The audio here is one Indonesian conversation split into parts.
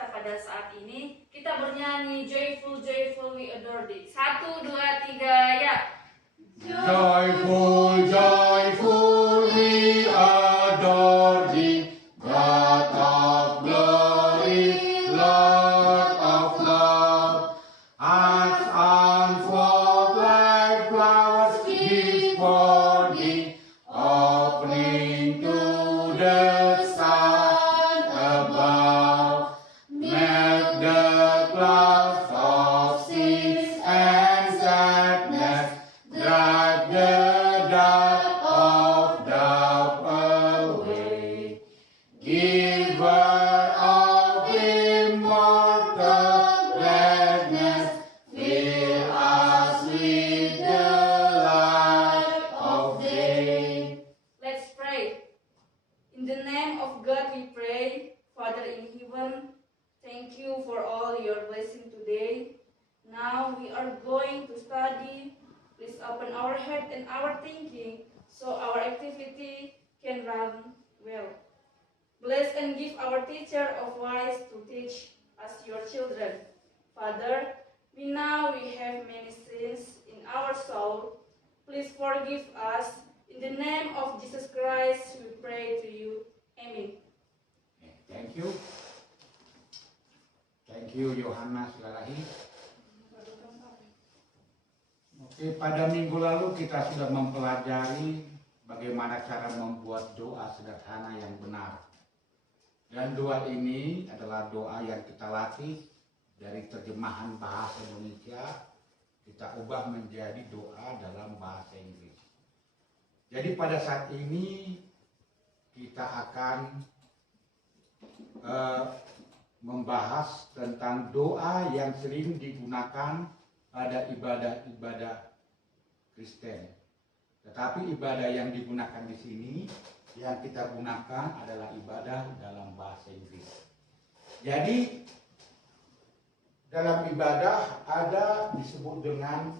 kita pada saat ini. Kita bernyanyi Joyful, Joyful, we adore thee. 1, 2, 3, ya. Joyful, joyful, we adore thee, God of glory, Lord of love. Hearts unfold like flowers before thee, opening to the sun above. Melt the clouds of sin and sadness, drive the dark of doubt away. Giver of immortal gladness, fill us with the light of day. Let's pray. In the name of God we pray. Father in heaven, thank you for all your blessing today. Now we are going to study. Please open our head and our thinking so our activity can run well. Bless and give our teacher of wise to teach us your children. Father, we know we have many sins in our soul. Please forgive us. In the name of Jesus Christ, we pray to you. Amen. Thank you. Thank you, Yohana Silalahi. Oke, pada minggu lalu kita sudah mempelajari bagaimana cara membuat doa sederhana yang benar. Dan doa ini adalah doa yang kita latih dari terjemahan bahasa Indonesia, kita ubah menjadi doa dalam bahasa Inggris. Jadi pada saat ini kita akan membahas tentang doa yang sering digunakan pada ibadah-ibadah Kristen. Tetapi ibadah yang digunakan di sini, yang kita gunakan adalah ibadah dalam bahasa Inggris. Jadi dalam ibadah ada disebut dengan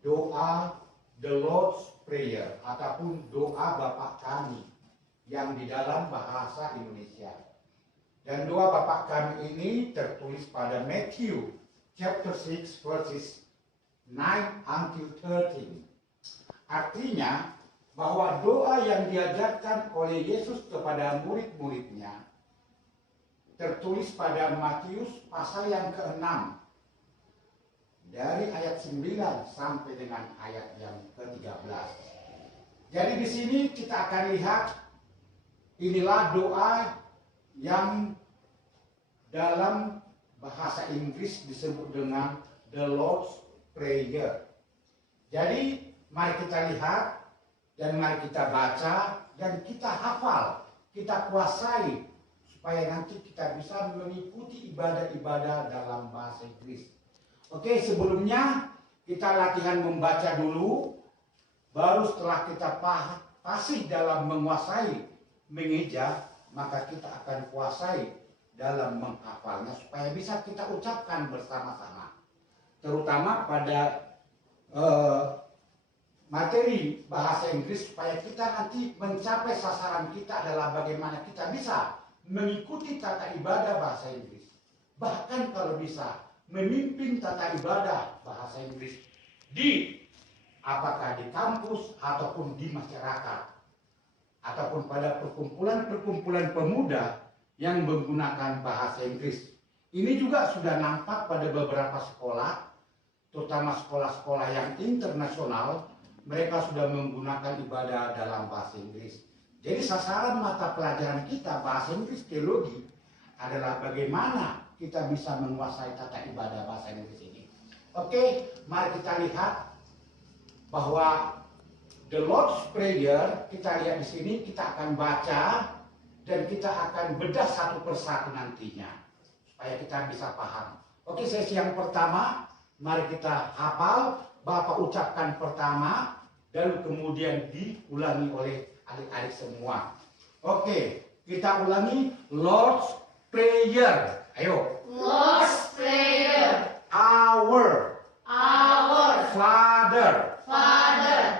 doa the Lord's Prayer ataupun doa Bapa Kami yang di dalam bahasa Indonesia. Dan doa Bapa Kami ini tertulis pada Matthew chapter 6 verses 9 until 13. Artinya bahwa doa yang diajarkan oleh Yesus kepada murid-muridnya tertulis pada Matius pasal yang ke-6 dari ayat 9 sampai dengan ayat yang ke-13. Jadi di sini kita akan lihat inilah doa yang dalam bahasa Inggris disebut dengan the Lord's Prayer. Jadi mari kita lihat dan mari kita baca dan kita hafal, kita kuasai supaya nanti kita bisa mengikuti ibadah-ibadah dalam bahasa Inggris. Oke, sebelumnya kita latihan membaca dulu, baru setelah kita fasih dalam menguasai mengeja, maka kita akan kuasai dalam menghafalnya supaya bisa kita ucapkan bersama-sama. Terutama pada materi bahasa Inggris supaya kita nanti mencapai sasaran kita adalah bagaimana kita bisa mengikuti tata ibadah bahasa Inggris. Bahkan kalau bisa memimpin tata ibadah bahasa Inggris apakah di kampus ataupun di masyarakat ataupun pada perkumpulan-perkumpulan pemuda yang menggunakan bahasa Inggris. Ini juga sudah nampak pada beberapa sekolah, terutama sekolah-sekolah yang internasional, mereka sudah menggunakan ibadah dalam bahasa Inggris. Jadi sasaran mata pelajaran kita bahasa Inggris teologi adalah bagaimana kita bisa menguasai tata ibadah bahasa Inggris ini. Oke, mari kita lihat bahwa the Lord's Prayer, kita lihat di sini, kita akan baca dan kita akan bedah satu persatu nantinya supaya kita bisa paham. Oke, sesi yang pertama, mari kita hafal, Bapak ucapkan pertama, dan kemudian diulangi oleh adik-adik semua. Oke, kita ulangi Lord's Prayer. Ayo. Lord's Prayer. Our Father.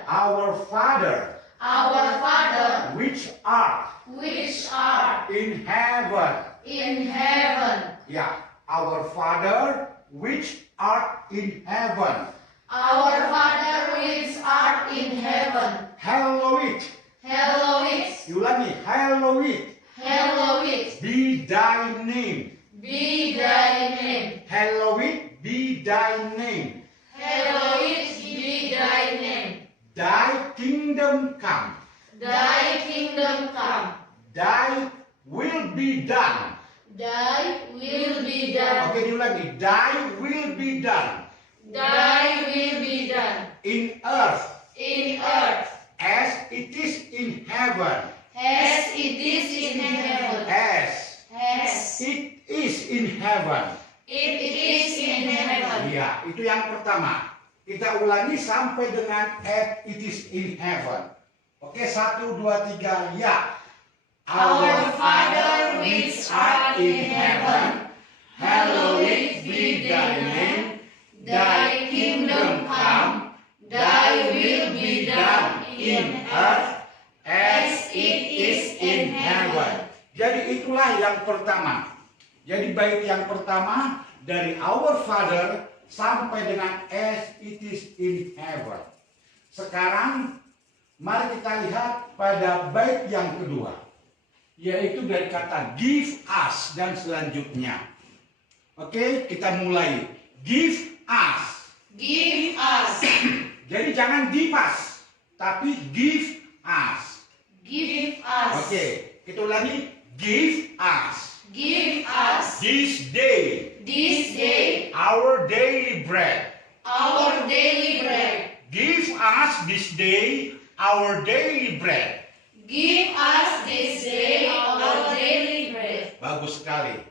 Our Father. Our Father. Which art Which art in heaven. in heaven. Ya, our Father which art in heaven. Our Father which art in heaven. Hallowed. Hallowed. Ulangi, hallowed Hallowed be thy name. be thy name. Hallowed be thy name. Hallowed be thy name. Thy kingdom come. Thy kingdom come. Thy will be done. Thy will be done. Oke, diulangi. Thy will be done Thy will be done in earth in earth as it is in heaven. as it is in heaven. As it is in heaven. It is in heaven. Iya, itu yang pertama. Kita ulangi sampai dengan as it is in heaven. Oke, 1, 2, 3, ya. Our Father which art in heaven, hallowed be thy name. Thy kingdom come. Thy will be done in earth as it is in heaven. Jadi itulah yang pertama. Jadi bait yang pertama dari Our Father sampai dengan as it is in heaven. Sekarang mari kita lihat pada bait yang kedua, yaitu dari kata give us dan selanjutnya. Oke, kita mulai. Give us. Give us. Jadi jangan give us, tapi give us. Give us. Oke, kita ulangi. Give us. Give us This day this day our daily bread. our daily bread. Give us this day our daily bread. Give us this day our daily bread. Bagus sekali.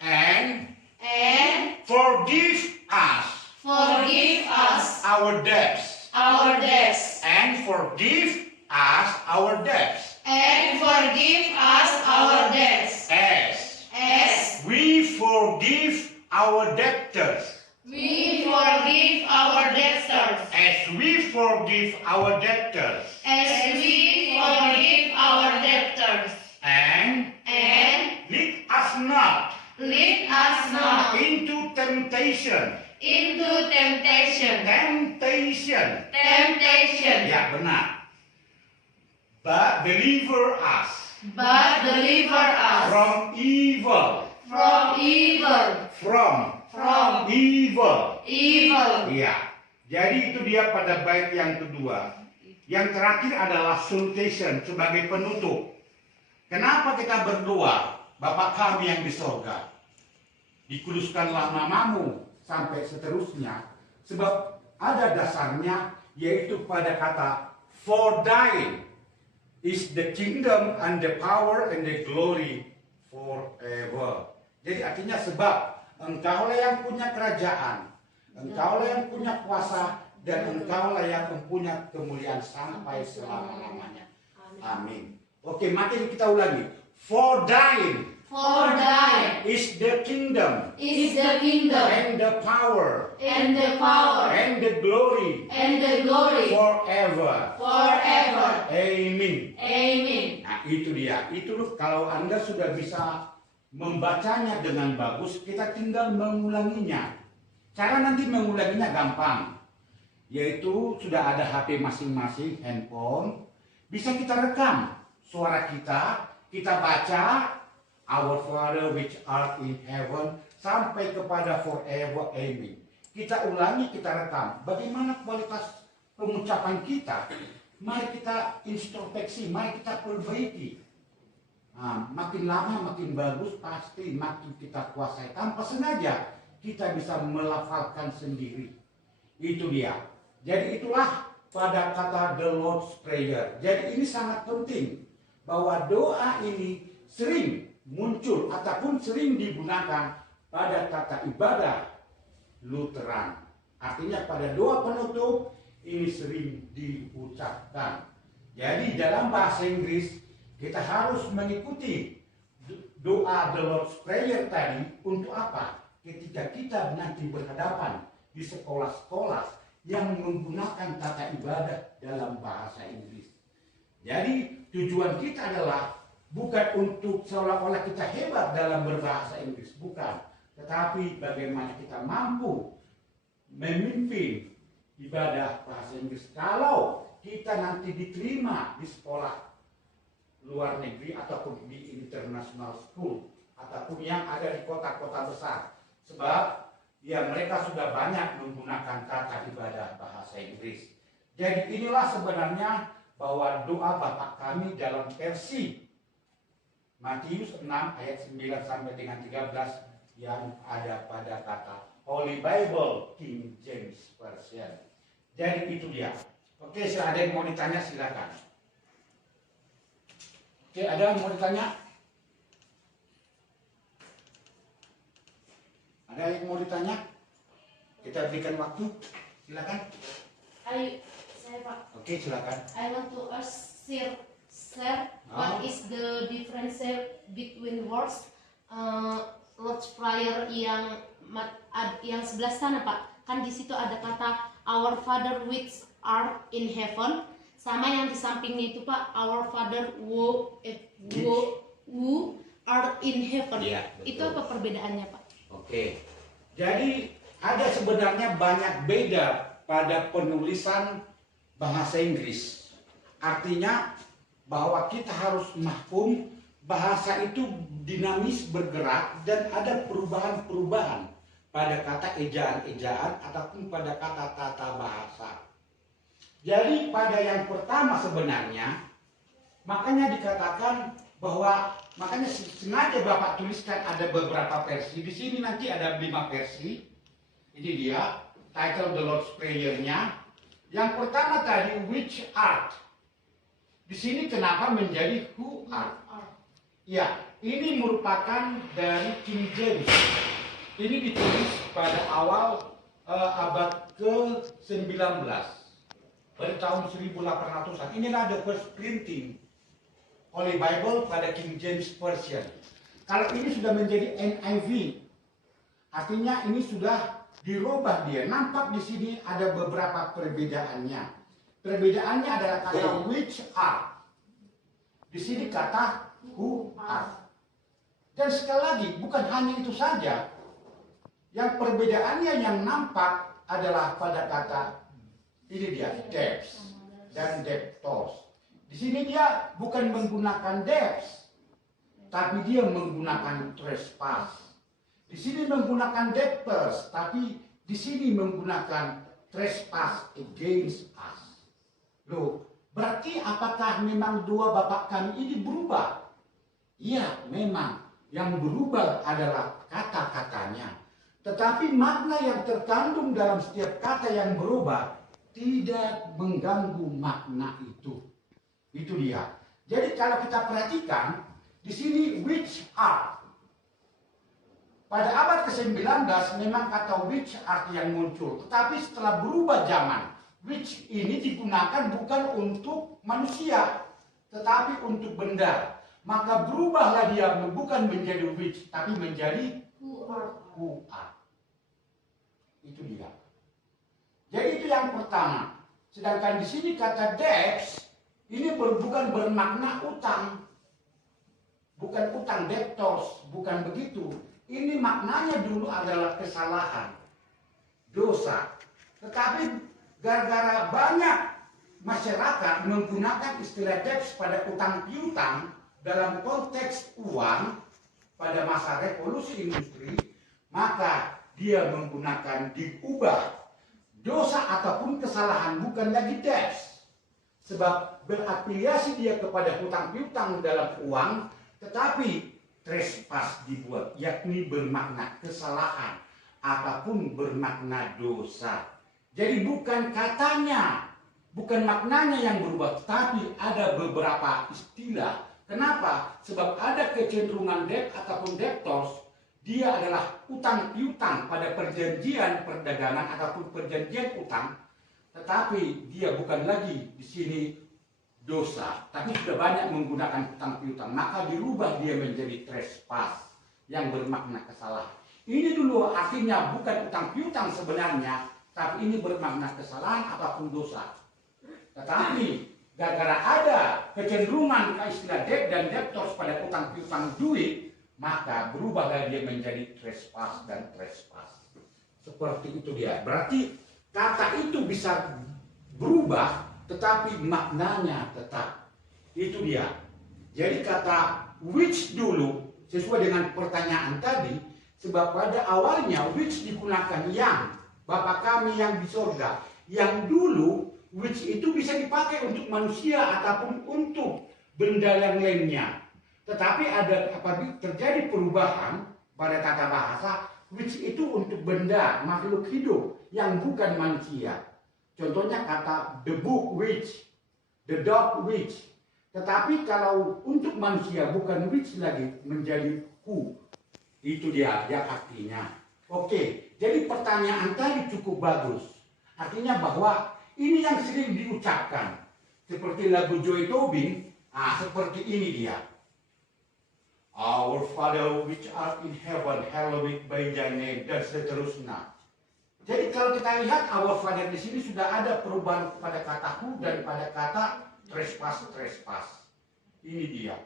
And And forgive us forgive us our debts. our debts. And forgive us our debts. And forgive us our debts. As We forgive our debtors. we forgive our debtors. As we forgive our debtors. As we forgive our debtors. And And lead us not lead us not into temptation. into temptation. Temptation. Ya, benar. But deliver us But deliver us from evil. from evil. From evil. Evil. Iya. Jadi itu dia pada bait yang kedua. Yang terakhir adalah salutation sebagai penutup. Kenapa kita berdoa? Bapa kami yang di sorga, dikuduskanlah namamu, sampai seterusnya. Sebab ada dasarnya, yaitu pada kata for thine is the kingdom and the power and the glory forever. Jadi artinya sebab engkaulah yang punya kerajaan, engkaulah yang punya kuasa, dan engkaulah yang mempunyai kemuliaan sampai selama-lamanya. Amin. Oke, mari kita ulangi. For thine For thine is the kingdom is the kingdom and the power and the power and the glory and the glory forever. forever. Amin. Amen. Nah, itu dia. Itu kalau Anda sudah bisa membacanya dengan bagus, kita tinggal mengulanginya. Cara nanti mengulanginya gampang. Yaitu sudah ada HP masing-masing, handphone. Bisa kita rekam suara kita baca Our Father which art in heaven sampai kepada forever. Amen. Kita ulangi, kita rekam. Bagaimana kualitas pengucapan kita? Mari kita introspeksi, mari kita perbaiki. Nah, makin lama makin bagus, pasti makin kita kuasai. Tanpa sengaja kita bisa melafalkan sendiri. Itu dia. Jadi itulah pada kata the Lord's Prayer. Jadi ini sangat penting bahwa doa ini sering muncul ataupun sering digunakan pada kata ibadah Lutheran. Artinya pada doa penutup ini sering diucapkan. Jadi dalam bahasa Inggris kita harus mengikuti doa the Lord's Prayer tadi untuk apa? Ketika kita nanti berhadapan di sekolah-sekolah yang menggunakan tata ibadah dalam bahasa Inggris. Jadi tujuan kita adalah bukan untuk seolah-olah kita hebat dalam berbahasa Inggris, bukan. Tetapi bagaimana kita mampu memimpin ibadah bahasa Inggris kalau kita nanti diterima di sekolah luar negeri ataupun di international school ataupun yang ada di kota-kota besar. Sebab ya mereka sudah banyak menggunakan kata ibadah bahasa Inggris. Jadi inilah sebenarnya bahwa doa Bapa kami dalam versi Matius 6 ayat 9 sampai dengan 13 yang ada pada kata Holy Bible King James Version. Jadi itu dia. Oke, ada yang mau ditanya silakan. Oke, ada yang mau ditanya? Ada yang mau ditanya? Kita berikan waktu. Silakan. Saya Pak. Oke, silakan. I want to ask Sir, what is the difference between words Lord's Prayer yang sebelah sana Pak? Kan di situ ada kata Our Father which art in heaven, sama yang di sampingnya itu Pak, Our Father who art in heaven. Iya, Itu betul. apa perbedaannya Pak? Oke. Jadi ada sebenarnya banyak beda pada penulisan bahasa Inggris. Artinya bahwa kita harus mahfum bahasa itu dinamis bergerak dan ada perubahan-perubahan pada kata ejaan-ejaan ataupun pada kata tata bahasa. Jadi pada yang pertama sebenarnya makanya dikatakan bahwa makanya sengaja Bapak tuliskan ada beberapa versi. Di sini nanti ada 5 versi. Ini dia title The Lord's Prayer-nya. Yang pertama tadi which art. Di sini kenapa menjadi who art? Ya, ini merupakan dari King James. Ini ditulis pada awal abad ke-19. Pada tahun 1800-an. Ini ada first printing Holy Bible pada King James Version. Kalau ini sudah menjadi NIV, artinya ini sudah dirubah dia. Nampak di sini ada beberapa perbedaannya. Perbedaannya adalah kata which are. Di sini kata who are. Dan sekali lagi, bukan hanya itu saja. Yang perbedaannya yang nampak adalah pada kata ini dia depths dan depthos. Di sini dia bukan menggunakan depths, tapi dia menggunakan trespass. Di sini menggunakan debtors, tapi di sini menggunakan trespass against us. Loh, berarti apakah memang dua bapak kami ini berubah? Iya, memang yang berubah adalah kata-katanya. Tetapi makna yang terkandung dalam setiap kata yang berubah tidak mengganggu makna itu. Itu dia. Jadi kalau kita perhatikan di sini which are. Pada abad ke-19 memang kata which art yang muncul. Tetapi setelah berubah zaman, which ini digunakan bukan untuk manusia, tetapi untuk benda. Maka berubahlah dia bukan menjadi which, tapi menjadi who are. Itu dia. Jadi itu yang pertama. Sedangkan di sini kata debts ini bukan bermakna utang. Bukan utang debtors, bukan begitu. Ini maknanya dulu adalah kesalahan, dosa. Tetapi gara-gara banyak masyarakat menggunakan istilah debts pada utang piutang dalam konteks uang pada masa revolusi industri, maka dia menggunakan diubah dosa ataupun kesalahan bukan lagi debts. Sebab berafiliasi dia kepada hutang piutang dalam uang, tetapi trespass dibuat, yakni bermakna kesalahan ataupun bermakna dosa. Jadi bukan katanya, bukan maknanya yang berubah, tapi ada beberapa istilah. Kenapa? Sebab ada kecenderungan debt ataupun debtors, dia adalah utang piutang pada perjanjian perdagangan ataupun perjanjian utang, tetapi dia bukan lagi di sini dosa, tapi sudah banyak menggunakan utang piutang, maka dirubah dia menjadi trespass yang bermakna kesalahan. Ini dulu artinya bukan utang piutang sebenarnya, tapi ini bermakna kesalahan ataupun dosa. Tetapi gara-gara ada kecenderungan istilah debt dan debtors pada utang piutang duit, maka berubahlah dia menjadi trespass dan trespass. Seperti itu dia. Berarti kata itu bisa berubah, tetapi maknanya tetap. Itu dia. Jadi kata which dulu, sesuai dengan pertanyaan tadi, sebab pada awalnya which digunakan yang, Bapa kami yang di sorga. Yang dulu, which itu bisa dipakai untuk manusia ataupun untuk benda yang lainnya. Tetapi apabila terjadi perubahan pada kata bahasa, which itu untuk benda, makhluk hidup yang bukan manusia. Contohnya kata the book which, the dog which. Tetapi kalau untuk manusia bukan which lagi, menjadi who. Itu dia yang artinya. Oke, jadi pertanyaan tadi cukup bagus. Artinya bahwa ini yang sering diucapkan. Seperti lagu Joy Tobin, seperti ini dia. Our Father which art in heaven, hallowed be thy name, dan seterusnya. Jadi kalau kita lihat Our Father di sini sudah ada perubahan pada kata who dan pada kata trespass. Ini dia.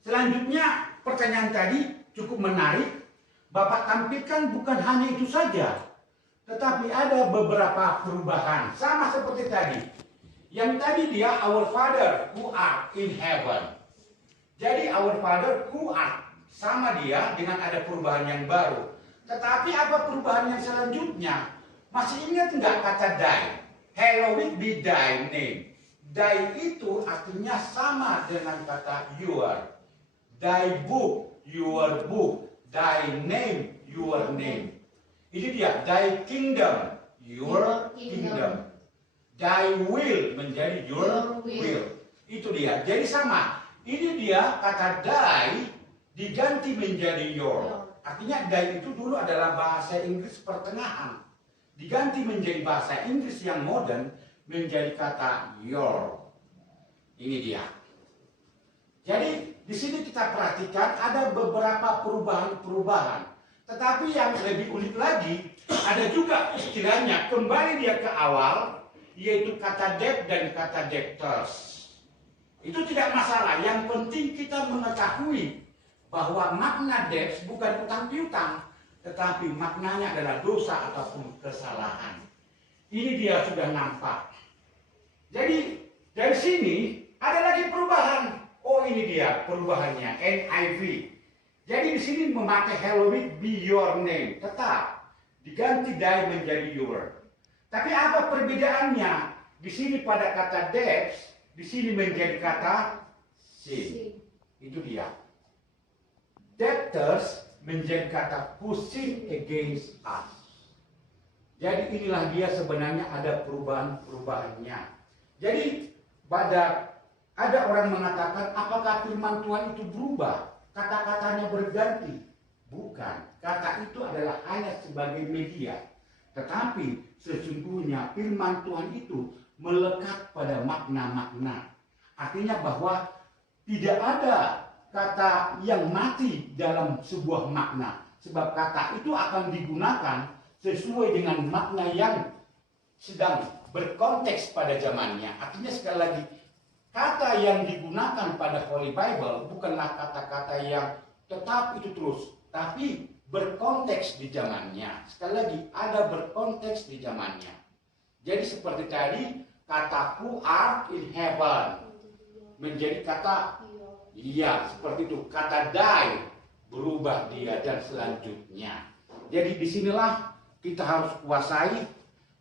Selanjutnya pertanyaan tadi cukup menarik. Bapak tampilkan bukan hanya itu saja, tetapi ada beberapa perubahan. Sama seperti tadi. Yang tadi dia Our Father who art in heaven. Jadi Our Father who art sama dia dengan ada perubahan yang baru. Tetapi apa perubahan yang selanjutnya? Masih ingat nggak kata thy? Hallowed be thy name. Thy itu artinya sama dengan kata your. Thy book, your book. Thy name, your name. Itu dia. Thy kingdom, your kingdom. Thy will menjadi your will. Itu dia. Jadi sama. Ini dia kata thy diganti menjadi your. Artinya thy itu dulu adalah bahasa Inggris pertengahan. Diganti menjadi bahasa Inggris yang modern menjadi kata your. Ini dia. Jadi di sini kita perhatikan ada beberapa perubahan-perubahan. Tetapi yang lebih unik lagi, ada juga istilahnya kembali dia ke awal, yaitu kata debt dan kata debtors. Itu tidak masalah. Yang penting kita mengetahui bahwa makna debt bukan utang piutang, tetapi maknanya adalah dosa ataupun kesalahan. Ini dia sudah nampak. Jadi dari sini ada lagi perubahan. Oh, ini dia perubahannya, NIV. Jadi di sini memakai hallowed be your name, tetap diganti thy menjadi your. Tapi apa perbedaannya? Di sini pada kata debts, di sini menjadi kata sin. Itu dia. Debtors menjadi kata pushing against us. Jadi inilah dia sebenarnya ada perubahan-perubahannya. Jadi ada orang mengatakan, apakah firman Tuhan itu berubah? Kata-katanya berganti. Bukan. Kata itu adalah hanya sebagai media. Tetapi sesungguhnya firman Tuhan itu melekat pada makna-makna. Artinya bahwa tidak ada kata yang mati dalam sebuah makna. Sebab kata itu akan digunakan sesuai dengan makna yang sedang berkonteks pada zamannya. Artinya sekali lagi, kata yang digunakan pada Holy Bible bukanlah kata-kata yang tetap itu terus, tapi berkonteks di zamannya. Sekali lagi, ada berkonteks di zamannya. Jadi seperti tadi, kata who art in heaven menjadi kata iya, seperti itu. Kata thy berubah dia dan selanjutnya. Jadi disinilah kita harus kuasai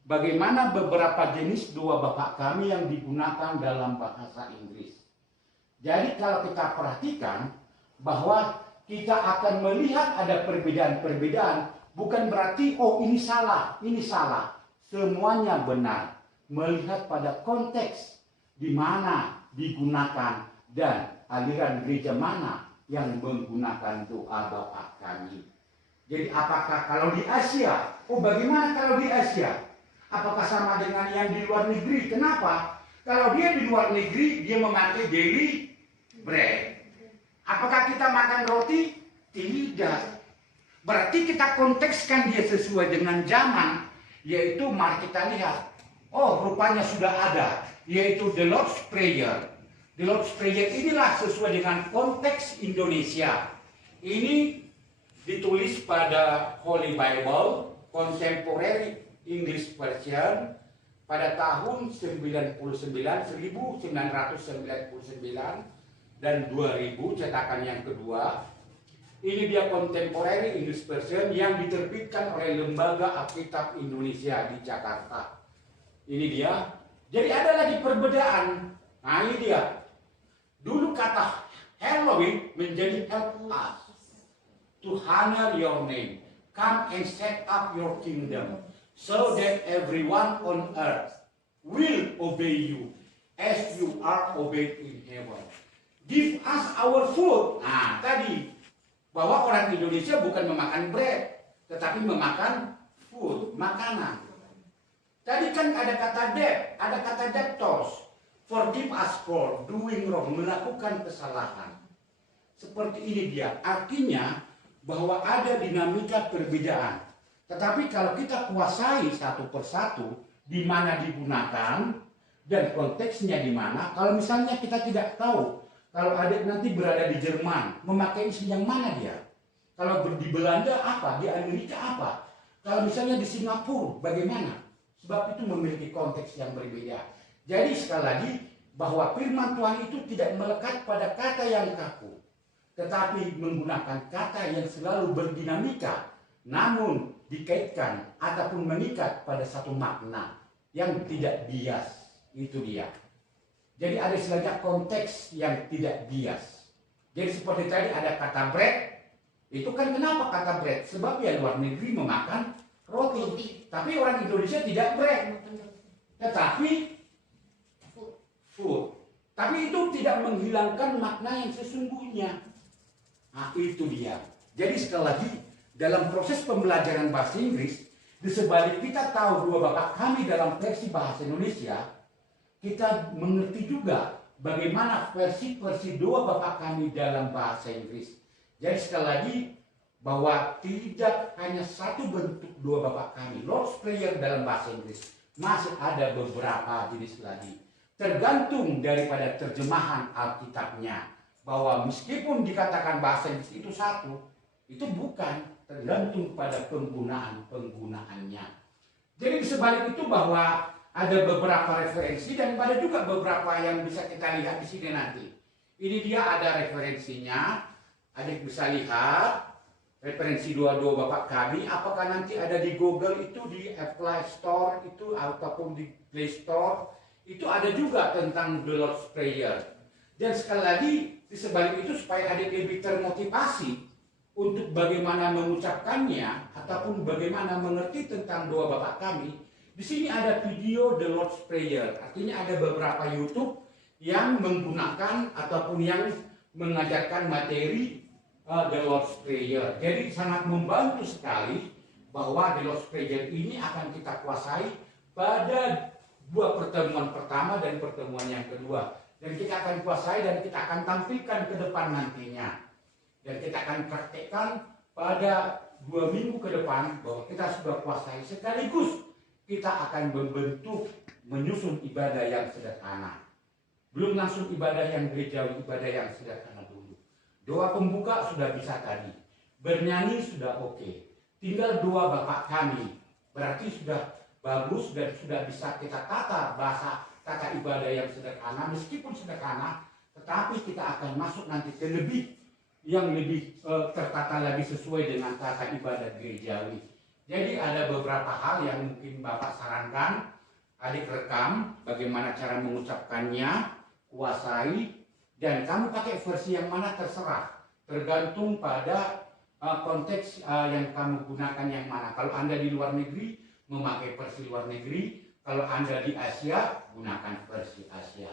bagaimana beberapa jenis doa Bapa kami yang digunakan dalam bahasa Inggris. Jadi kalau kita perhatikan bahwa kita akan melihat ada perbedaan-perbedaan, bukan berarti oh ini salah, ini salah. Semuanya benar. Melihat pada konteks di mana digunakan dan aliran gereja mana yang menggunakan doa Bapa kami. Jadi apakah kalau di Asia, oh bagaimana kalau di Asia? Apakah sama dengan yang di luar negeri? Kenapa? Kalau dia di luar negeri, dia memakai daily bread. Apakah kita makan roti? Tidak. Berarti kita kontekskan dia sesuai dengan zaman. Yaitu mari kita lihat. Oh rupanya sudah ada yaitu the Lord's Prayer. The Lord's Prayer inilah sesuai dengan konteks Indonesia. Ini ditulis pada Holy Bible, Contemporary English Version, pada tahun 1999 dan 2000 cetakan yang kedua. Ini dia Contemporary English Version yang diterbitkan oleh Lembaga Alkitab Indonesia di Jakarta. Ini dia. Jadi ada lagi perbedaan. Nah ini dia. Dulu kata Halloween menjadi help us to honor your name. Come and set up your kingdom so that everyone on earth will obey you as you are obeyed in heaven. Give us our food. Nah tadi bahwa orang Indonesia bukan memakan bread, tetapi memakan food, makanan. Tadi kan ada kata debt, ada kata debtors. Forgive us for doing wrong, melakukan kesalahan. Seperti ini dia, artinya bahwa ada dinamika perbedaan. Tetapi kalau kita kuasai satu persatu, di mana digunakan, dan konteksnya di mana, kalau misalnya kita tidak tahu, kalau adik nanti berada di Jerman, memakai isim yang mana dia? Kalau di Belanda apa? Di Amerika apa? Kalau misalnya di Singapura, bagaimana? Sebab itu memiliki konteks yang berbeda. Jadi sekali lagi, bahwa firman Tuhan itu tidak melekat pada kata yang kaku, tetapi menggunakan kata yang selalu berdinamika, namun dikaitkan ataupun mengikat pada satu makna yang tidak bias. Itu dia. Jadi ada istilahnya konteks yang tidak bias. Jadi seperti tadi ada kata bread. Itu kan kenapa kata bread? Sebab ya luar negeri memakan roti. Tapi orang Indonesia tidak bread. Tetapi food. Tapi itu tidak menghilangkan makna yang sesungguhnya. Nah itu dia. Jadi sekali lagi dalam proses pembelajaran bahasa Inggris, di sebalik kita tahu dua bapak kami dalam versi bahasa Indonesia, kita mengerti juga bagaimana versi-versi dua bapak kami dalam bahasa Inggris. Jadi sekali lagi bahwa tidak hanya satu bentuk dua bapak kami. Lord's Prayer dalam bahasa Inggris masih ada beberapa jenis lagi. Tergantung daripada terjemahan Alkitabnya. Bahwa meskipun dikatakan bahasa Inggris itu satu, itu bukan. Tergantung pada penggunaannya. Jadi di sebalik itu bahwa ada beberapa referensi dan ada juga beberapa yang bisa kita lihat di sini nanti. Ini dia ada referensinya. Adik bisa lihat referensi dua-dua bapak kami. Apakah nanti ada di Google itu, di Apple Store itu ataupun di Play Store itu ada juga tentang The Lord's Prayer. Dan sekali lagi di sebalik itu supaya adik lebih termotivasi untuk bagaimana mengucapkannya ataupun bagaimana mengerti tentang doa bapak kami. Di sini ada video The Lord's Prayer, artinya ada beberapa YouTube yang menggunakan ataupun yang mengajarkan materi The Lord's Prayer. Jadi sangat membantu sekali bahwa The Lord's Prayer ini akan kita kuasai pada dua pertemuan pertama dan pertemuan yang kedua. Dan kita akan kuasai dan kita akan tampilkan ke depan nantinya. Dan kita akan praktekkan pada 2 minggu ke depan bahwa kita sudah kuasai sekaligus. Kita akan membentuk menyusun ibadah yang sederhana. Belum langsung ibadah yang gerejawi, ibadah yang sederhana dulu. Doa pembuka sudah bisa tadi. Bernyanyi sudah oke. Tinggal doa bapak kami. Berarti sudah bagus dan sudah bisa kita tata bahasa tata ibadah yang sederhana. Meskipun sederhana, tetapi kita akan masuk nanti ke yang lebih tertata lagi sesuai dengan tata ibadah gerejawi. Jadi ada beberapa hal yang mungkin Bapak sarankan, adik rekam bagaimana cara mengucapkannya, kuasai, dan kamu pakai versi yang mana terserah, tergantung pada konteks yang kamu gunakan yang mana. Kalau Anda di luar negeri, memakai versi luar negeri, kalau Anda di Asia, gunakan versi Asia.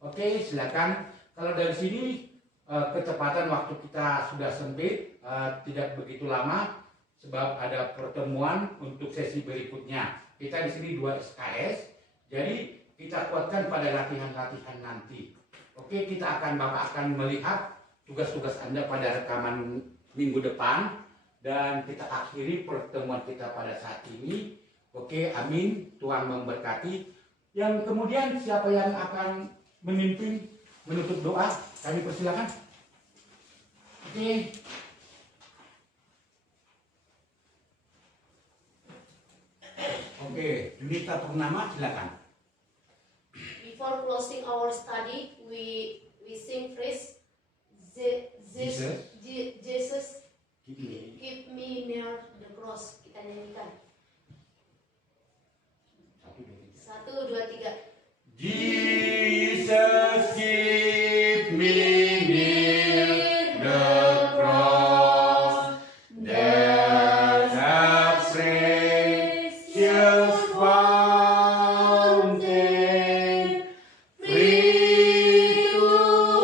Oke, silakan. Kalau dari sini ketepatan waktu kita sudah sempit, tidak begitu lama. Sebab ada pertemuan untuk sesi berikutnya. Kita di sini 2 SKS, jadi kita kuatkan pada latihan-latihan nanti. Oke, Bapak akan melihat tugas-tugas Anda pada rekaman minggu depan dan kita akhiri pertemuan kita pada saat ini. Oke, amin. Tuhan memberkati. Yang kemudian siapa yang akan memimpin menutup doa? Kami persilakan. Oke. Oke, Junita Purnama silakan. Before closing our study, we sing phrase Jesus. Jesus Gini. keep me near the cross. Kita nyanyikan. 1, 2, 3. Jesus keep me near the cross. There's a precious fountain, free to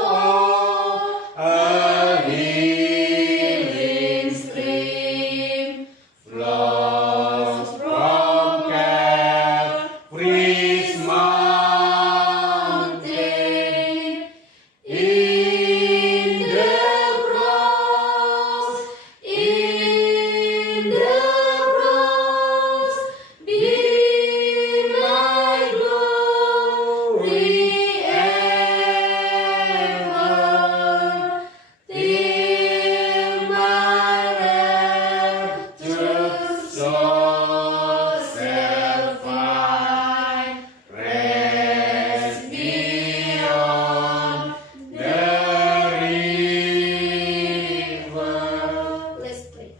all, a healing stream flows from Calvary's mountain. In the cross, be my glory ever, till my raptured soul shall find rest beyond the river. Let's pray.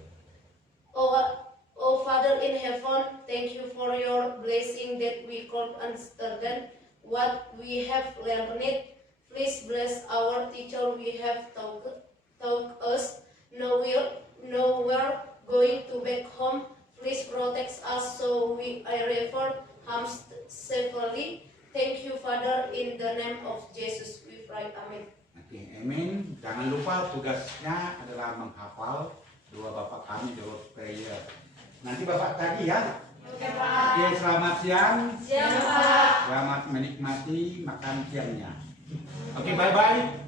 Oh Father in heaven, thank you for your blessing that we can't understand what we have learned. Please bless our teacher we have taught us. Now we're going to back home. Please protect us so we arrive home safely. Thank you, Father, in the name of Jesus we pray. Amen. Oke, amin. Jangan lupa tugasnya adalah menghafal doa Bapak kami, the Lord's Prayer. Nanti Bapak tadi ya. Oke, selamat siang. Siang, Pak. Selamat menikmati makan siangnya. Oke, bye-bye.